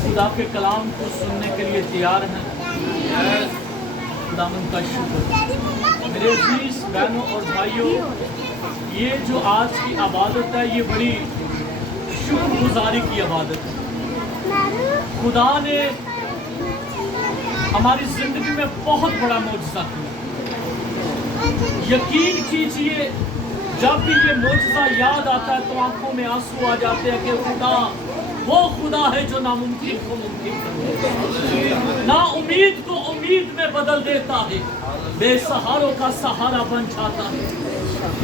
खुदा के कलाम को सुनने के लिए तैयार हैं? खुदावंद का शुक्र। मेरे अजीज बहनों और भाइयों, ये जो आज की इबादत है ये बड़ी शुक्रगुजारी की इबादत है। खुदा ने हमारी जिंदगी में बहुत बड़ा मौजज़ा किया। यकीन कीजिए, जब भी ये मौजज़ा याद आता है तो आंखों में आंसू आ जाते हैं कि खुदा वो खुदा है जो नामुमकिन को मुमकिन करता है, ना उम्मीद को उम्मीद में बदल देता है, बेसहारों का सहारा बन जाता है।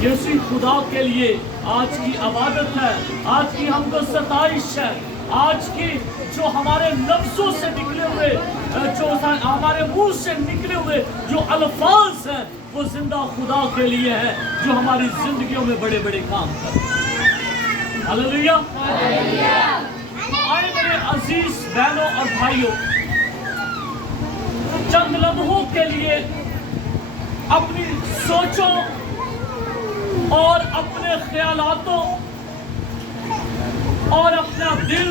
यीशु खुदा के लिए आज की इबादत है, आज की हमको सताइश है, आज की जो हमारे लफ्जों से निकले हुए, जो हमारे मुंह से निकले हुए जो अल्फाज हैं वो जिंदा खुदा के लिए है जो हमारी जिंदगियों में बड़े बड़े काम करते हैं। हालेलुया। आए मेरे अजीज बहनों और भाइयों, चंद लम्हों के लिए अपनी सोचों और अपने ख्यालातों और अपना दिल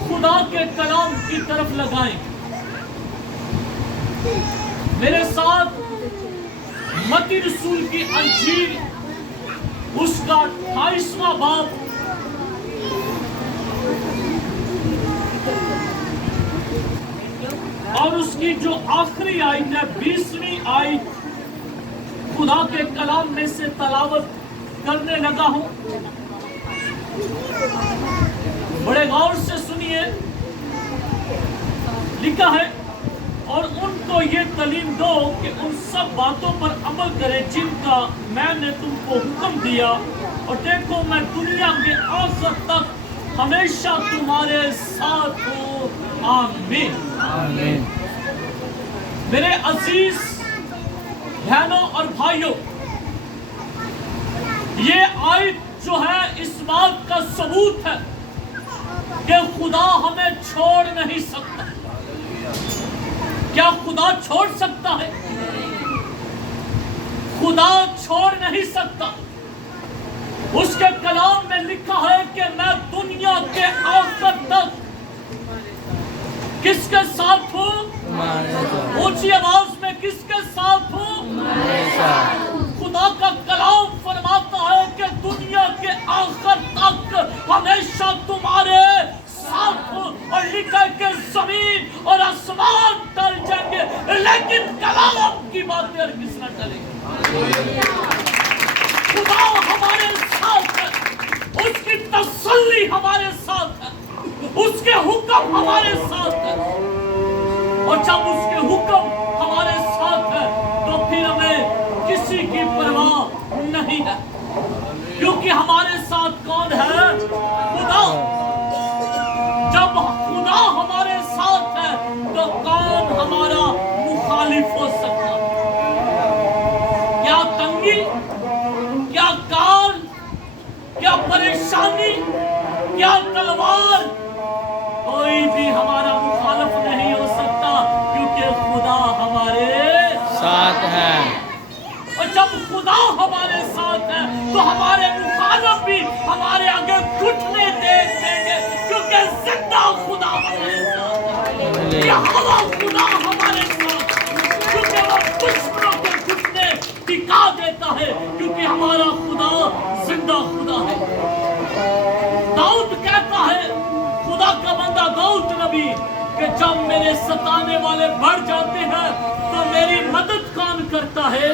खुदा के कलाम की तरफ लगाएं। मेरे साथ मत्ती रसूल की अंजील उसका 28वां बाब और उसकी जो आखिरी आयत है 20वीं आयत खुदा के कलाम में से तलावत करने लगा हूं। बड़े गौर से सुनिए। लिखा है, और उनको ये तालीम दो कि उन सब बातों पर अमल करें जिनका मैंने तुमको हुक्म दिया, और देखो मैं दुनिया के आखिर तक हमेशा तुम्हारे साथ हूँ। आमीन। आमीन। मेरे अजीज बहनों और भाइयों, ये आयत जो है इस बात का सबूत है कि खुदा हमें छोड़ नहीं सकता। क्या खुदा छोड़ सकता है? खुदा छोड़ नहीं सकता। उसके कलाम में लिखा है कि मैं दुनिया के आखिर तक किसके साथ हूँ? ऊंची आवाज में किसके साथ हूँ? खुदा का कलाम फरमाता है कि दुनिया के आखिर तक हमेशा तुम्हारे साथ हूँ। और लिखा है कि जमीन और आसमान टल जाएंगे लेकिन कलाम की बातें हरगिज़ न टलेंगी। खुदा हमारे साथ है, उसकी तसल्ली हमारे साथ है, उसके हुक्म हमारे साथ है, और जब उसके हुक्म हमारे साथ है तो फिर हमें किसी की परवाह नहीं है, क्योंकि हमारे साथ कौन है? खुदा। जब खुदा हमारे साथ है तो कौन हमारा मुखालिफ हो सकता? क्या तंगी, क्या काल, क्या परेशानी, क्या तलवार, कोई भी हमारा मुखालिफ नहीं हो सकता, क्योंकि खुदा हमारे साथ है। और जब खुदा हमारे साथ है तो हमारे मुखालिफ भी हमारे आगे घुटने देंगे, क्योंकि जिंदा खुदा हमारे साथ है। यहोवा खुदा हमारे साथ, क्योंकि वो दुश्मनों के घुटने टिका देता है, क्योंकि हमारा खुदा जिंदा खुदा है। दाऊद कहता है, खुदा का बंदा दाऊद नबी, कि जब मेरे सताने वाले बढ़ जाते हैं तो मेरी मदद कौन करता है?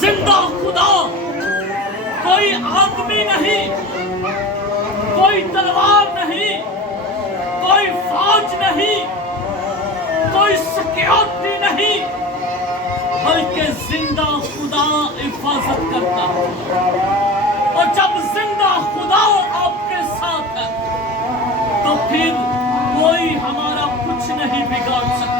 जिंदा खुदा। कोई आदमी नहीं, कोई तलवार नहीं, कोई फौज नहीं, कोई सिक्योरिटी नहीं, बल्कि जिंदा खुदा हिफाजत करता है। और जब जिंदा खुदा आपके साथ है तो फिर कोई हमारा कुछ नहीं बिगाड़ सकता।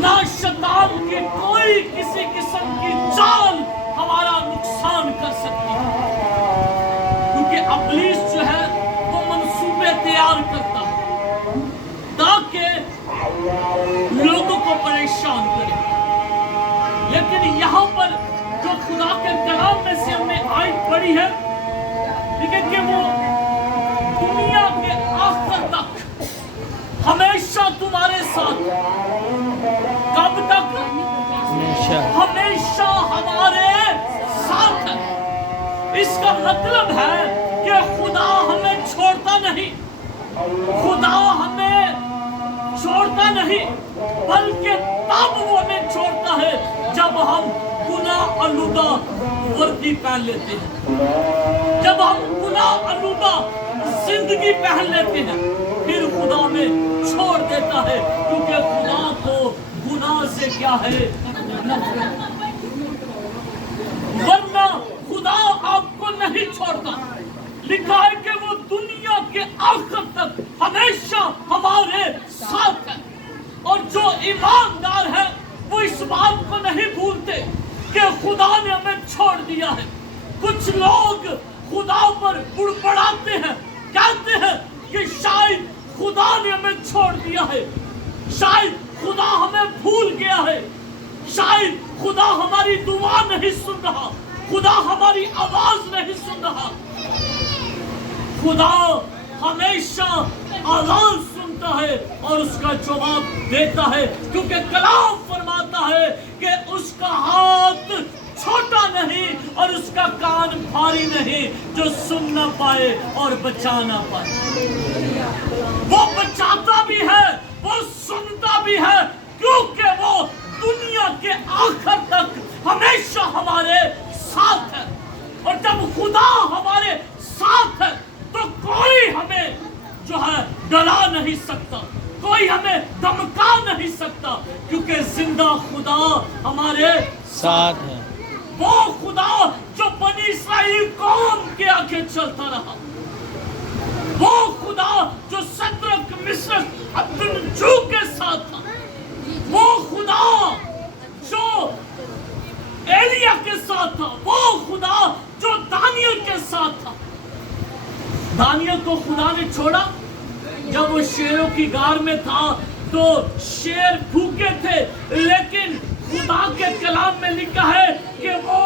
ना शैतान की कोई किसी किस्म की चाल हमारा नुकसान कर सकती है, क्योंकि इब्लीस जो है वो मंसूबे तैयार करता है ताकि लोगों को परेशान करे। लेकिन यहाँ पर जो खुदा के कलाम में से हमने आयत पढ़ी है, लेकिन कि वो दुनिया के आखिर तक मतलब है कि खुदा हमें छोड़ता नहीं, खुदा हमें छोड़ता नहीं, बल्कि तब वो हमें छोड़ता है जब हम गुनाह आलूदा वर्दी पहन लेते हैं, जब हम गुनाह आलूदा जिंदगी पहन लेते हैं, फिर खुदा हमें छोड़ देता है, क्योंकि खुदा को गुनाह से क्या है, नफरत। वरना खुदा आपको नहीं छोड़ता। लिखा है कि वो दुनिया के आखिर तक हमेशा हमारे साथ है। और जो ईमानदार है वो इस बात को नहीं भूलते कि खुदा ने हमें छोड़ दिया है। कुछ लोग खुदा पर बुड़बड़ाते हैं, कहते हैं कि शायद खुदा ने हमें छोड़ दिया है, शायद खुदा हमें भूल गया है, शायद खुदा हमारी दुआ नहीं सुन रहा, खुदा हमारी आवाज नहीं सुन रहा। खुदा हमेशा आवाज सुनता है और उसका जवाब देता है, क्योंकि कलाम फरमाता है कि उसका हाथ छोटा नहीं और उसका कान भारी नहीं जो सुन ना पाए और बचा ना पाए। वो बचाता भी है, वो सुनता भी है, क्योंकि वो दुनिया के आखिर तक हमेशा हमारे साथ है। और जब खुदा हमारे साथ है तो कोई हमें जो है डरा नहीं सकता, कोई हमें धमका नहीं सकता, क्योंकि जिंदा खुदा हमारे साथ है। वो खुदा जो बनी इस्राएल कौम के आगे चलता रहा, वो खुदा जो सदरक मिस्र अब्दुन्नजू के साथ था, वो खुदा जो एलिया के साथ था, वो खुदा जो दानियल के साथ था। दानियल को खुदा ने छोड़ा जब वो शेरों की गार में था, तो शेर भूखे थे, लेकिन खुदा के कलाम में लिखा है कि वो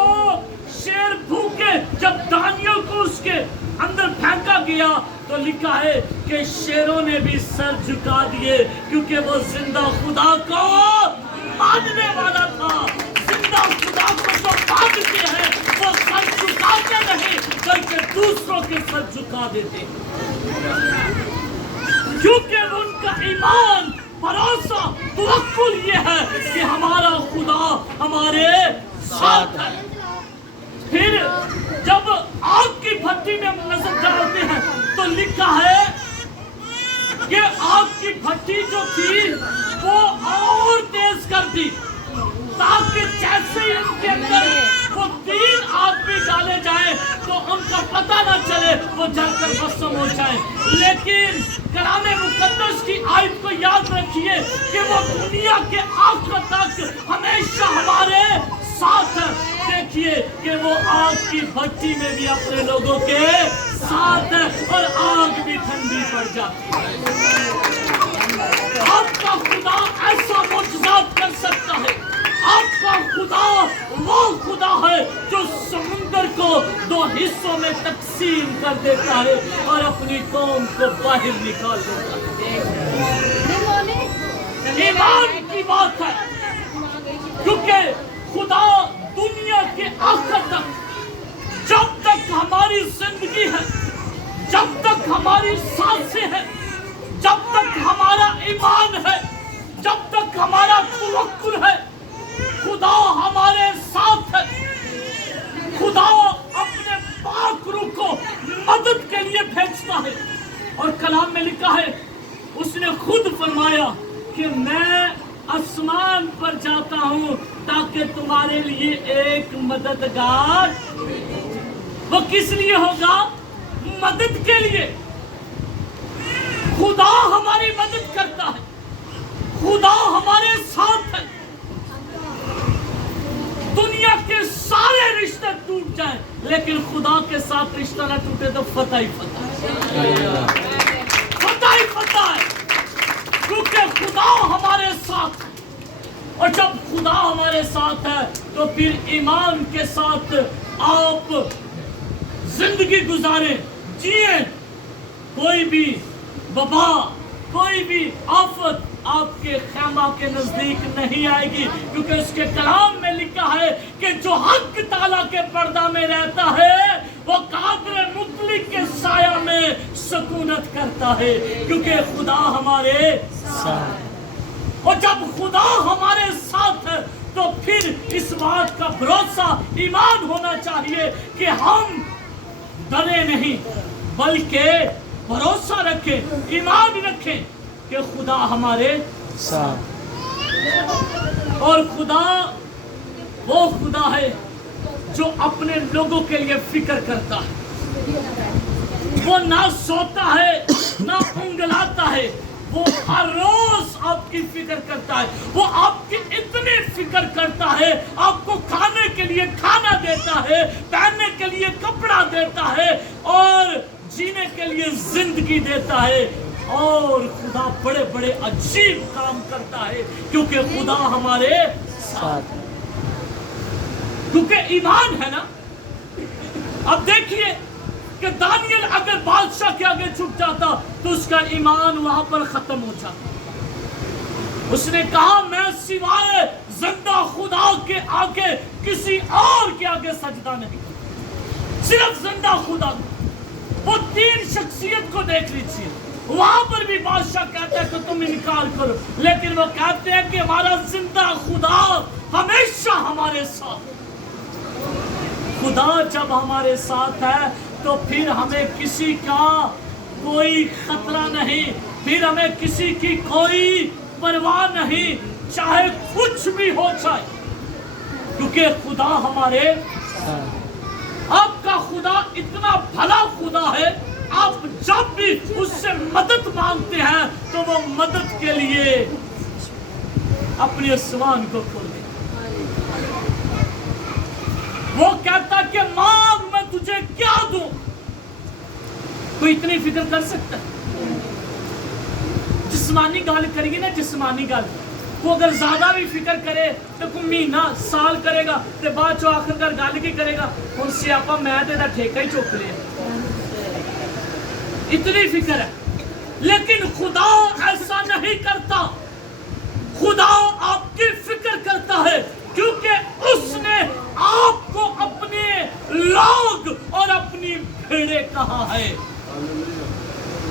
शेर भूखे जब दानियल को उसके अंदर फेंका गया तो लिखा है कि शेरों ने भी सर झुका दिए, क्योंकि वो जिंदा खुदा को मानने वाला था। जिंदा खुदा को जो मानते हैं वो सर झुकाते नहीं बल्कि दूसरों के सर झुका देते, क्योंकि उनका ईमान भरोसा तवक्कुल ये है कि हमारा खुदा हमारे साथ है। फिर जब आग की भट्टी में नजर डालते हैं तो लिखा है कि आग की भट्टी जो थी वो और तेज कर दी, ताकि जैसे ही उनके अंदर वो 3 आदमी डाले जाए तो उनका पता ना चले, वो जलकर भस्म हो जाए। लेकिन कलाम मुकद्दस की आयत को याद रखिए कि वो दुनिया के आखिर तक हमेशा हमारे साथ है। देखिए कि वो आग की भट्टी में भी अपने लोगों के साथ है और आग भी ठंडी पड़ जाती है। आपका खुदा ऐसा मुआजिज़ात कर सकता है। आपका खुदा वो खुदा है जो समुंदर को 2 हिस्सों में तकसीम कर देता है और अपनी कौम को बाहर निकाल देता है। ईमान की बात है, क्योंकि खुदा दुनिया के आखिर तक, जब तक हमारी जिंदगी है, जब तक हमारी सांसें हैं, जब तक हमारा ईमान है, जब तक हमारा तवक्कुल है, खुदा हमारे साथ है। खुदा अपने पाक रूह को मदद के लिए भेजता है। और कलाम में लिखा है, उसने खुद फरमाया कि मैं आसमान पर जाता हूं ताकि तुम्हारे लिए एक मददगार। वो किस लिए होगा? मदद के लिए। खुदा हमारी मदद करता है, खुदा हमारे साथ है। दुनिया के सारे रिश्ते टूट जाएं, लेकिन खुदा के साथ रिश्ता ना टूटे तो फतह ही फतह है, फतह ही फतह है, क्योंकि खुदा हमारे साथ है। और जब खुदा हमारे साथ है तो फिर ईमान के साथ आप जिंदगी गुजारें, जिए। कोई भी वबा, कोई भी आफत आपके खैमा के नजदीक नहीं आएगी, क्योंकि उसके कलाम में लिखा है कि जो हक ताला के पर्दा में रहता है وہ قادر مطلق کے سایہ میں سکونت کرتا ہے، کیونکہ خدا ہمارے ساتھ ہے۔ اور جب خدا ہمارے ساتھ ہے تو پھر اس بات کا بھروسہ ایمان ہونا چاہیے کہ ہم ڈرے نہیں بلکہ بھروسہ رکھیں، ایمان رکھیں کہ خدا ہمارے ساتھ۔ اور خدا وہ خدا ہے جو اپنے لوگوں کے لیے فکر کرتا ہے، وہ نہ سوتا ہے نہ انگلاتا ہے، وہ ہر روز آپ کی فکر کرتا ہے، وہ آپ کی اتنی فکر کرتا ہے، آپ کو کھانے کے لیے کھانا دیتا ہے، پہننے کے لیے کپڑا دیتا ہے اور جینے کے لیے زندگی دیتا ہے۔ اور خدا بڑے بڑے عجیب کام کرتا ہے کیونکہ خدا ہمارے ساتھ ہے، کیونکہ ایمان ہے نا۔ اب دیکھیے کہ دانیل اگر بادشاہ کے آگے چھپ جاتا تو اس کا ایمان وہاں پر ختم ہو جاتا۔ اس نے کہا میں سوائے زندہ خدا کے آگے کسی اور کے آگے سجدہ نہیں کرتا، صرف زندہ خدا۔ وہ تین شخصیت کو دیکھ لیجیے، وہاں پر بھی بادشاہ کہتا ہے کہ تم انکار کرو، لیکن وہ کہتے ہیں کہ ہمارا زندہ خدا ہمیشہ ہمارے ساتھ۔ خدا جب ہمارے ساتھ ہے تو پھر ہمیں کسی کا کوئی خطرہ نہیں، پھر ہمیں کسی کی کوئی پرواہ نہیں، چاہے کچھ بھی ہو جائے، کیونکہ خدا ہمارے ساتھ۔ آپ کا خدا اتنا بھلا خدا ہے، آپ جب بھی اس سے مدد مانگتے ہیں تو وہ مدد کے لیے اپنے آسمان کو کھول دے۔ وہ کہتا کہ مانگ میں تجھے کیا دوں۔ کوئی اتنی فکر کر سکتا ہے؟ جسمانی گال کریے نا، جسمانی گال، وہ اگر زیادہ بھی فکر کرے تو کوئی مہینہ سال کرے گا تو بعد جو آخر کر گال کی کرے گا ان سے آپا میں تیرا ٹھیکہ ہی چوک لیا، اتنی فکر ہے۔ لیکن خدا ایسا نہیں کرتا، خدا آپ کی فکر کرتا ہے کیونکہ اس نے آپ کو اپنے لوگ اور اپنی بھیڑیں کہا ہے،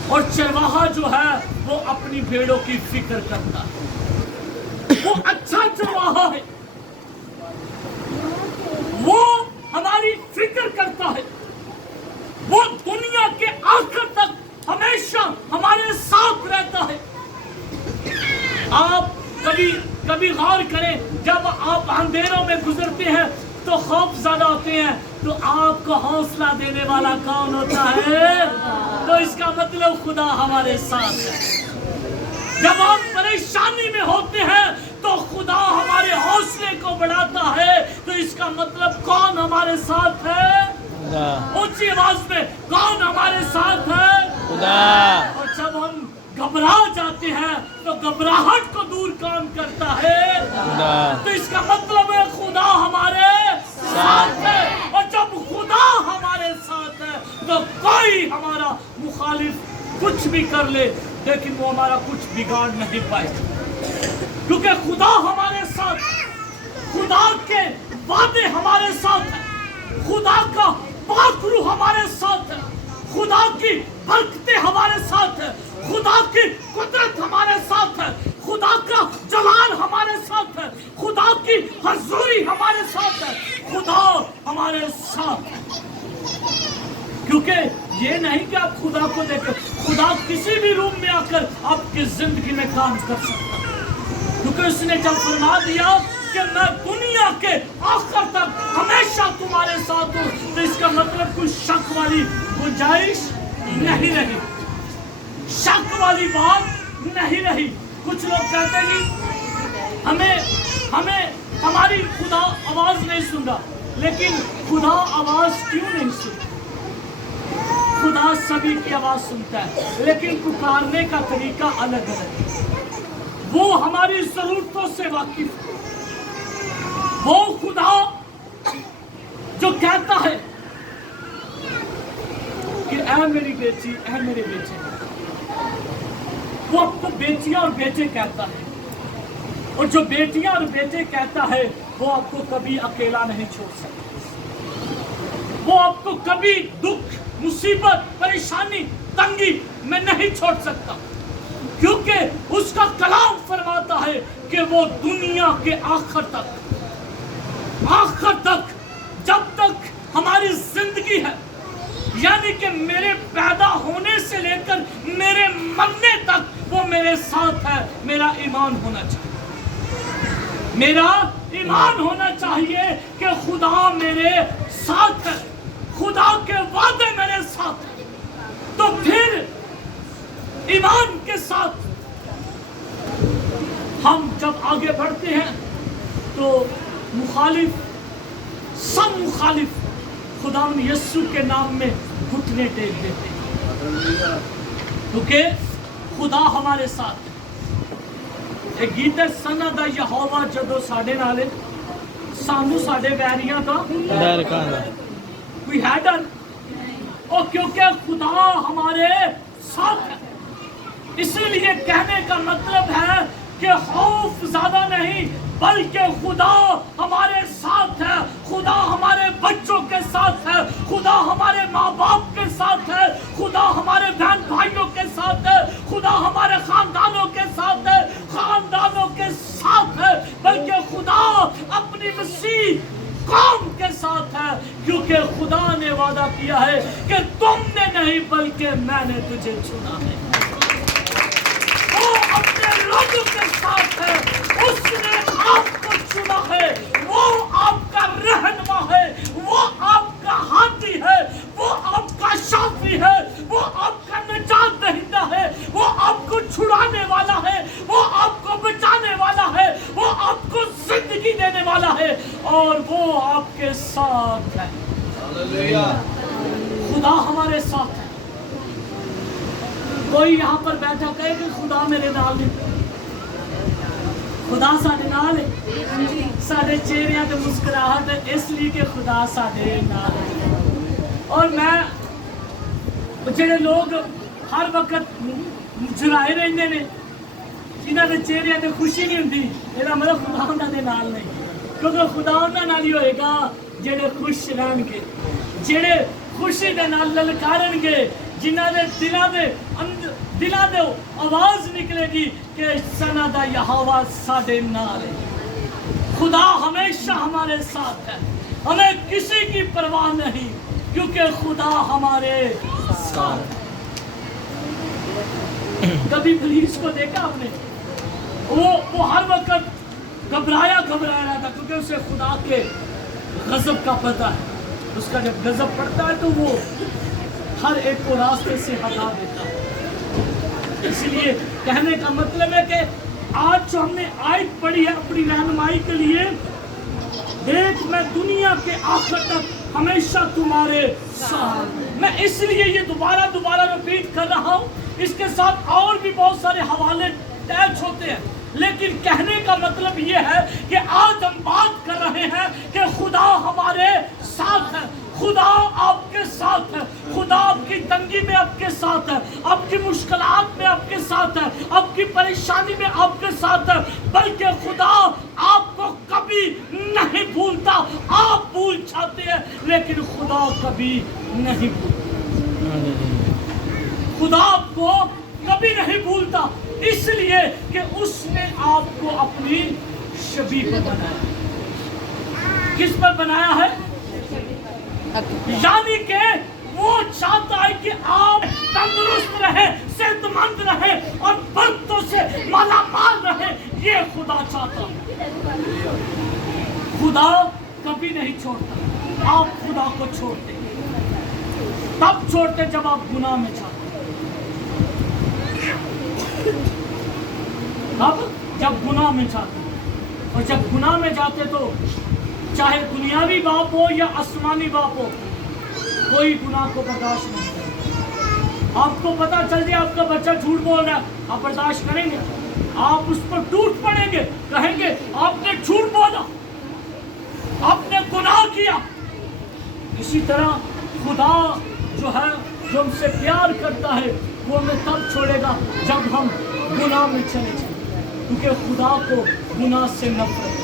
اور چرواہا جو ہے وہ اپنی بھیڑوں کی فکر کرتا ہے، وہ اچھا چرواہا ہے، وہ ہماری فکر کرتا ہے، وہ دنیا کے آخر تک ہمیشہ ہمارے ساتھ رہتا ہے۔ آپ کبھی غور کریں، جب آپ اندھیروں میں گزرتے ہیں تو خوف زدہ ہوتے ہیں تو آپ کو حوصلہ دینے والا کون ہوتا ہے؟ تو اس کا مطلب خدا ہمارے ساتھ ہے۔ جب ہم پریشانی میں ہوتے ہیں تو خدا ہمارے حوصلے کو بڑھاتا ہے، تو اس کا مطلب کون ہمارے ساتھ ہے؟ اونچی آواز میں کون ہمارے ساتھ ہے؟ خدا۔ اور جب ہم گھبرا جاتے ہیں تو گھبراہٹ کو دور کون کرتا ہے؟ خدا۔ تو اس کا مطلب ہے خدا ہمارے ساتھ ہے، اور جب خدا ہمارے ساتھ ہے تو کوئی ہمارا مخالف کچھ بھی کر لے لیکن وہ ہمارا کچھ بگاڑ نہیں پائے، کیونکہ خدا ہمارے ساتھ، خدا کے وعدے ہمارے ساتھ ہیں، خدا کا پاک روح ہمارے ساتھ ہے، خدا کی برکتیں ہمارے ساتھ ہے، خدا کی قدرت ہمارے ساتھ ہے، خدا کا جلال ہمارے ساتھ ہے، خدا کی حضوری ہمارے ساتھ ہے، خدا ہمارے ساتھ ہے۔ کیونکہ یہ نہیں کہ آپ خدا کو دیکھیں، خدا کسی بھی روم میں آ کر آپ کی زندگی میں کام کر سکتا ہے، کیونکہ اس نے جب فرما دیا کہ میں دنیا کے آخر تک ہمیشہ تمہارے ساتھ ہوں، تو اس کا مطلب کوئی شک والی گنجائش نہیں رہی، شک والی بات نہیں رہی۔ کچھ لوگ کہتے ہیں ہمیں ہماری خدا آواز نہیں سن رہا، لیکن خدا آواز کیوں نہیں سنتا؟ خدا سبھی کی آواز سنتا ہے، لیکن پکارنے کا طریقہ الگ الگ ہے۔ وہ ہماری ضرورتوں سے واقف ہے، وہ خدا جو کہتا ہے کہ اے میری بیٹی، اے میرے بیٹے، وہ آپ کو بیٹیاں اور بیٹے کہتا ہے، اور جو بیٹیاں اور بیٹے کہتا ہے وہ آپ کو کبھی اکیلا نہیں چھوڑ سکتا۔ वो आपको कभी दुख, मुसीबत, परेशानी, तंगी में नहीं छोड़ सकता, क्योंकि उसका कलाम फरमाता है कि वो दुनिया के आखिर तक जब तक हमारी जिंदगी है, यानी कि मेरे पैदा होने से लेकर मेरे मरने तक वो मेरे साथ है। मेरा ईमान होना चाहिए, मेरा ईमान होना चाहिए कि खुदा मेरे साथ है, खुदा के वादे मेरे साथ है। तो फिर ईमान के साथ हम जब आगे बढ़ते हैं तो सब मुखालिफ खुदा यीशु के नाम में घुटने टेक देते हैं, क्योंकि खुदा हमारे साथ है। एक गीत है, सना दा यहोवा जदों साडे नाल है, सानू साडे वैरियां दा डर कांदा, कोई है डर? और क्योंकि खुदा हमारे साथ है, इसलिए कहने का मतलब है कि खौफ ज्यादा नहीं, बल्कि खुदा हमारे साथ है, खुदा हमारे बच्चों के साथ है, खुदा हमारे माँ बाप के साथ है, खुदा हमारे बहन भाइयों के साथ है, खुदा हमारे खानदानों के साथ है, बल्कि खुदा अपनी मसीह कौम के साथ है, क्योंकि खुदा ने वादा किया है कि तुमने नहीं बल्कि मैंने तुझे चुना है। वो अपने लोगों के साथ है, उसने आपको चुना है, वो आपका रहनुमा है, वो आपका हाथी है, वो आपका शाफी है, वो आपका निजात दहिंदा है, वो आपको छुड़ाने वाला है, वो आपको बचाने वाला है, वो आपको जिंदगी देने वाला है, और वो आपके साथ है। खुदा हमारे साथ है। कोई यहाँ पर बैठा कहे कि खुदा मेरे नाल है, खुदा साडे नाल है, साडे चेहरियां ते मुस्कुराहट है, इसलिए कि खुदा साडे नाल है। और मैं जेडे लोग हर वक्त मुस्कुराए रहंदे ने, जिन्हां दे चेहरियां ते खुशी नहीं हुंदी, ਇਹਦਾ मतलब खुदा उन्हां दे नाल नहीं, क्योंकि खुदा उन्हां नाल ही होएगा जेडे खुश रहणगे, जेडे खुशी दे नाल ललकारनगे, जिन्हां दे दिलां दे आवाज निकलेगी कि सना दा यहोवा साडे नाल है। खुदा हमेशा हमारे साथ है, हमें किसी की परवाह नहीं, क्योंकि खुदा हमारे साथ है। कभी पुलिस को देखा आपने? वो हर वक्त घबराया रहता, क्योंकि उसे खुदा के गजब का पता है। उसका जब गजब पड़ता है तो वो हर एक को रास्ते से हटा देता है। इसलिए कहने का मतलब है कि आज जो हमने आयत पढ़ी है अपनी रहनुमाई के लिए, देख मैं दुनिया के आखिर तक हमेशा तुम्हारे साथ। मैं इसलिए ये दोबारा रिपीट कर रहा हूँ। इसके साथ और भी बहुत सारे हवाले अटैच होते हैं, लेकिन कहने का मतलब ये है कि आज हम बात कर रहे हैं कि खुदा हमारे साथ है, खुदा आपके साथ है, खुदा आपकी तंगी में आपके साथ है, आपकी मुश्किलात में आपके साथ है, आपकी परेशानी में आपके साथ है, बल्कि खुदा आपको कभी नहीं भूलता। आप भूल जाते हैं, लेकिन खुदा कभी नहीं भूलता। खुदा आपको कभी नहीं भूलता, इसलिए कि उसने आपको अपनी शबीह पर बनाया। किस पर बनाया है? यानी कि वो चाहता है कि आप तंदुरुस्त रहे, सेहतमंद रहे और बरकतों से मालामाल रहे। ये खुदा चाहता है। खुदा कभी नहीं छोड़ता। आप खुदा को छोड़ते, तब छोड़ते जब आप गुनाह में जाते। अब जब गुनाह में जाते, और जब गुनाह में जाते तो चाहे दुनियावी बाप हो या आसमानी बाप हो, कोई गुनाह को बर्दाश्त नहीं करता। आपको पता चल जाए आपका बच्चा झूठ बोल रहा है, आप बर्दाश्त करेंगे? आप उस पर टूट पड़ेंगे, कहेंगे आपने झूठ बोला, आपने गुनाह किया। इसी तरह खुदा जो है, जो हमसे प्यार करता है, वो हमें तब छोड़ेगा जब हम गुनाह में चले जाएं, क्योंकि खुदा को गुनाह से नफरत है,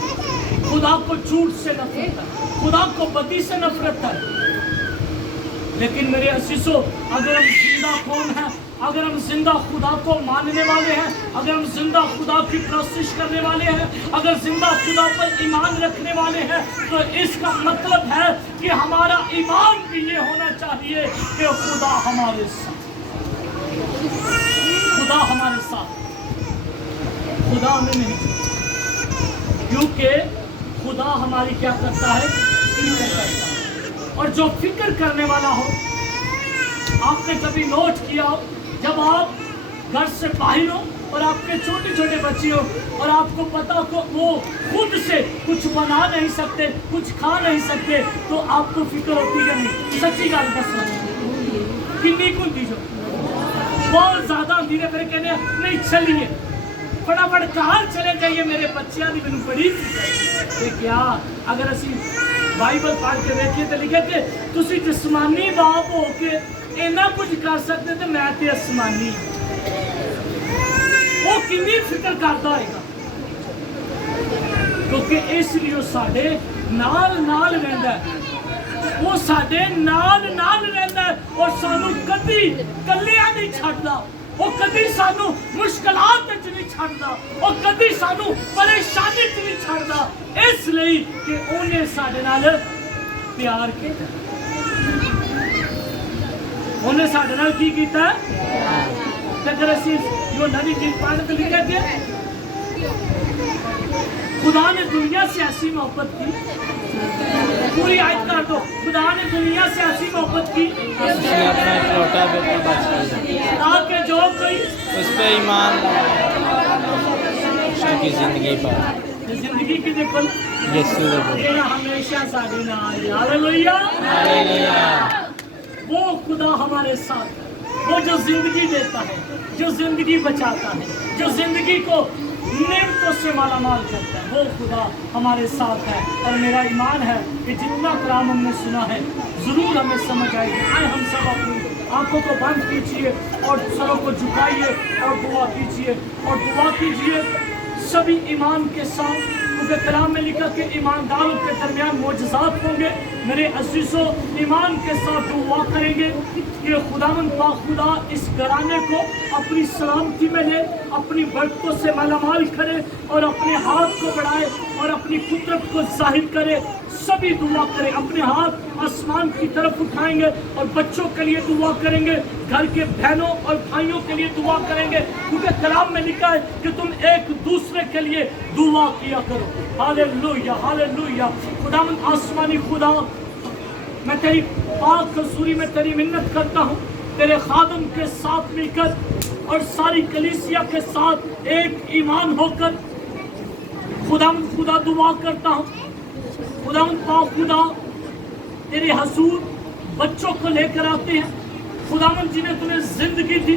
खुदा को झूठ से नफरत है, खुदा को बदी से नफरत है। लेकिन मेरे असीसों, अगर हम जिंदा कौन है, अगर हम जिंदा खुदा को मानने वाले हैं, अगर हम जिंदा खुदा की प्रस्तुति करने वाले हैं, अगर जिंदा खुदा पर ईमान रखने वाले हैं, तो इसका मतलब है कि हमारा ईमान भी ये होना चाहिए कि खुदा हमारे साथ, खुदा हमारे साथ, खुदा हमें नहीं छोड़ता, क्योंकि खुदा हमारी क्या करता है, फिक्र करता है। और जो फिक्र करने वाला हो, आपने कभी नोट किया हो, जब आप घर से बाहर हो और आपके छोटे छोटे बच्चे हो और आपको पता हो वो खुद से कुछ बना नहीं सकते, कुछ खा नहीं सकते, तो आपको फिक्र होती है नहीं? सच्ची गल दस किन्नी कुछ दीजो बहुत ज्यादा धीरे धीरे कहने नहीं, चलिए फटाफट कहाँ चले जाइए, मेरे बच्चियां दी मैनू बड़ी फिक्र। क्या अगर असी बाइबल पढ़ के देखिए तो लिखे कि तुसी जिस्मानी बाप हो के इन्ना कुछ कर सकते तो मैं ते आसमानी, वो कितनी फिक्र करता होगा, क्योंकि इसलिए साडे नाल नाल रहंदा है, वो साडे नाल नाल रहंदा है और सानू कदी कल्लियां नहीं छड्डदा, वो कदी सानू मुश्किलात च नहीं छड्डदा, वो कदी सानू परेशानी च नहीं छड्डदा, इसलिए कि उन्हें साडे नाल प्यार कीता, उन्हें साडे नाल की कीता। अगर असीं यूहन्ना दी इंजील पढ़ के लिखा कि खुदा ने दुनिया से ऐसी मोहब्बत की, पूरी आयत कर दो, खुदा ने दुनिया से ऐसी मोहब्बत की उसने अपना इकलौता बेटा बचा ताकि जो कोई उस पे ईमान की जिंदगी पर जिंदगी की देखो यीशु दे बोल तेरा हमेशा साडे नाल है। Hallelujah, hallelujah. वो खुदा हमारे साथ है, वो जो जिंदगी देता है, जो जिंदगी बचाता है, जो जिंदगी को नेमतों से मालामाल करता है, वो खुदा हमारे साथ है। और मेरा ईमान है कि जितना कलाम हमने सुना है ज़रूर हमें समझ आएगी। आए हम सब अपनी आंखों को बंद कीजिए और सरों को झुकाइए और दुआ कीजिए, और दुआ कीजिए सभी ईमान के साथ, क्योंकि कलाम में लिखा कि ईमानदारों के दरमियान मोजज़ात होंगे। मेरे अज़ीज़ों, ईमान के साथ दुआ करेंगे कि खुदावंद पाक खुदा इस घराने को अपनी सलामती में ले, अपनी बरकतों से मालामाल करे और अपने हाथ को बढ़ाए और अपनी कुदरत को जाहिर करे। सभी दुआ करें, अपने हाथ आसमान की तरफ उठाएंगे और बच्चों के लिए दुआ करेंगे, घर के बहनों और भाइयों के लिए दुआ करेंगे, क्योंकि कलाम में लिखा है कि तुम एक दूसरे के लिए दुआ किया करो। Hallelujah, hallelujah. खुदावंद आसमानी खुदा, मैं तेरी पाक हज़ूरी में तेरी मिन्नत करता हूँ, तेरे खादम के साथ मिलकर और सारी कलीसिया के साथ एक ईमान होकर खुदावंद खुदा दुआ करता हूँ। खुदावंद पाक खुदा तेरे हजूर बच्चों को लेकर आते हैं, खुदावंद जिन्हें तूने जिंदगी दी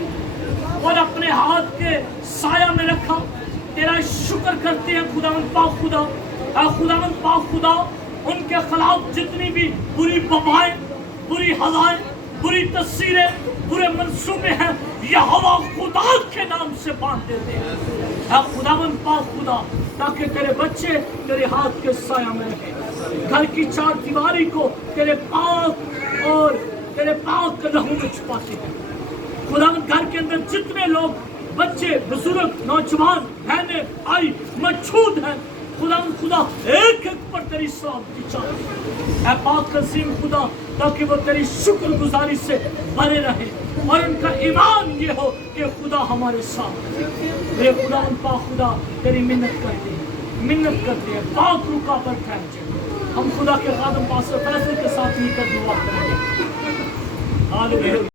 और अपने हाथ के साया में रखा, तेरा शुक्र करते हैं खुदावंद पाक खुदा। खुदावंद पाक खुदा, उनके खिलाफ जितनी भी बुरी बवाएं, बुरी हवाएं, बुरी तस्वीरें, बुरे मंसूबे हैं, यहोवा खुदा के नाम से बांध देते हैं खुदावंद पाक खुदा, ताकि तेरे बच्चे तेरे हाथ के साया में रहे। घर की चार दीवारी को तेरे पाक और तेरे पाक लहू में छुपाते हैं। खुदावंद घर के अंदर जितने लोग, बच्चे, बुजुर्ग, नौजवान, बहनें, भाई मौजूद हैं, खुदावंद खुदा एक एक पर तेरी सलामती चाहे पाक अज़ीम खुदा, ताकि वो तेरी शुक्रगुजारी से भरे रहे और उनका ईमान ये हो कि खुदा हमारे साथ है। ये खुदावंद पाक खुदा तेरी मिन्नत करते हैं, मिन्नत करते हैं, पाक रुका पर ठहर जाए। हम खुदा के खादम पास फैसले के साथ मिलकर दुआ करेंगे। हालेलुया।